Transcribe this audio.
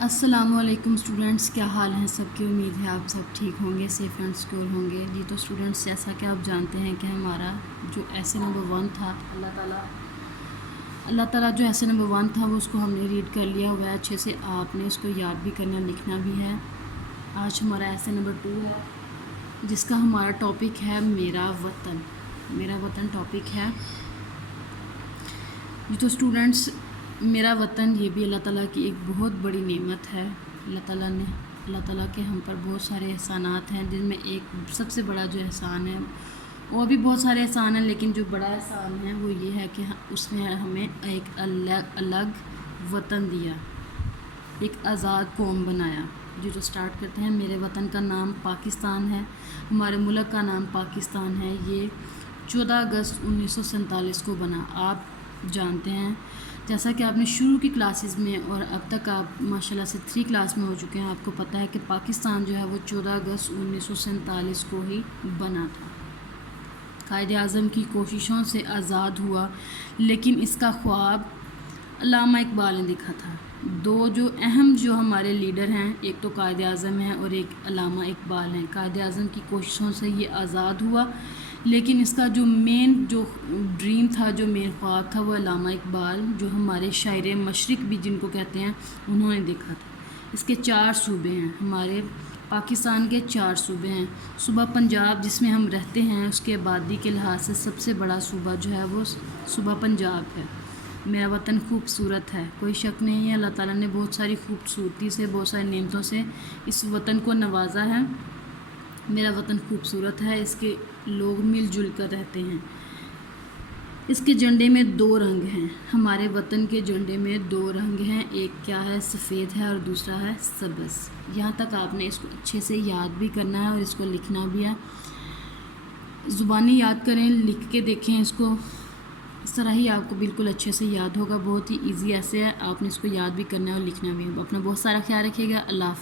السلام علیکم اسٹوڈنٹس، کیا حال ہیں سب کی؟ امید ہے آپ سب ٹھیک ہوں گے، سیف اینڈ سیکیور ہوں گے جی۔ تو اسٹوڈنٹس، جیسا کہ آپ جانتے ہیں کہ ہمارا جو ایسے نمبر 1 تھا، اللہ تعالیٰ جو ایسے نمبر 1 تھا وہ اس کو ہم نے ریڈ کر لیا ہوا ہے اچھے سے۔ آپ نے اس کو یاد بھی کرنا، لکھنا بھی ہے۔ آج ہمارا ایسے نمبر 2 ہے جس کا ہمارا ٹاپک ہے میرا وطن۔ میرا وطن ٹاپک ہے جی۔ تو اسٹوڈنٹس، میرا وطن یہ بھی اللہ تعالیٰ کی ایک بہت بڑی نعمت ہے۔ اللہ تعالیٰ کے ہم پر بہت سارے احسانات ہیں، جن میں ایک سب سے بڑا جو احسان ہے، اور بھی بہت سارے احسان ہیں لیکن جو بڑا احسان ہے وہ یہ ہے کہ اس نے ہمیں ایک الگ وطن دیا، ایک آزاد قوم بنایا جی۔ تو سٹارٹ کرتے ہیں۔ میرے وطن کا نام پاکستان ہے، ہمارے ملک کا نام پاکستان ہے۔ یہ 14 اگست 1947 کو بنا۔ آپ جانتے ہیں، جیسا کہ آپ نے شروع کی کلاسز میں اور اب تک آپ ماشاءاللہ سے 3 کلاس میں ہو چکے ہیں، آپ کو پتہ ہے کہ پاکستان جو ہے وہ 14 اگست 1947 کو ہی بنا تھا۔ قائد اعظم کی کوششوں سے آزاد ہوا، لیکن اس کا خواب علامہ اقبال نے دیکھا تھا۔ دو جو اہم جو ہمارے لیڈر ہیں، ایک تو قائد اعظم ہیں اور ایک علامہ اقبال ہیں۔ قائد اعظم کی کوششوں سے یہ آزاد ہوا، لیکن اس کا جو مین جو ڈریم تھا، جو مین خواب تھا، وہ علامہ اقبال جو ہمارے شاعر مشرق بھی جن کو کہتے ہیں، انہوں نے دیکھا تھا۔ اس کے 4 صوبے ہیں، ہمارے پاکستان کے 4 صوبے ہیں۔ صوبہ پنجاب جس میں ہم رہتے ہیں، اس کے آبادی کے لحاظ سے سب سے بڑا صوبہ جو ہے وہ صوبہ پنجاب ہے۔ میرا وطن خوبصورت ہے، کوئی شک نہیں ہے۔ اللہ تعالیٰ نے بہت ساری خوبصورتی سے، بہت ساری نعمتوں سے اس وطن کو نوازا ہے۔ میرا وطن خوبصورت ہے، اس کے لوگ مل جل کر رہتے ہیں۔ اس کے جھنڈے میں 2 رنگ ہیں، ہمارے وطن کے جھنڈے میں 2 رنگ ہیں، ایک کیا ہے، سفید ہے، اور دوسرا ہے سبز۔ یہاں تک آپ نے اس کو اچھے سے یاد بھی کرنا ہے اور اس کو لکھنا بھی ہے۔ زبانی یاد کریں، لکھ کے دیکھیں اس کو، اس طرح ہی آپ کو بالکل اچھے سے یاد ہوگا۔ بہت ہی ایزی ایسے ہے، آپ نے اس کو یاد بھی کرنا ہے اور لکھنا بھی ہے۔ اپنا بہت سارا خیال رکھیے گا۔ اللہ حافظ۔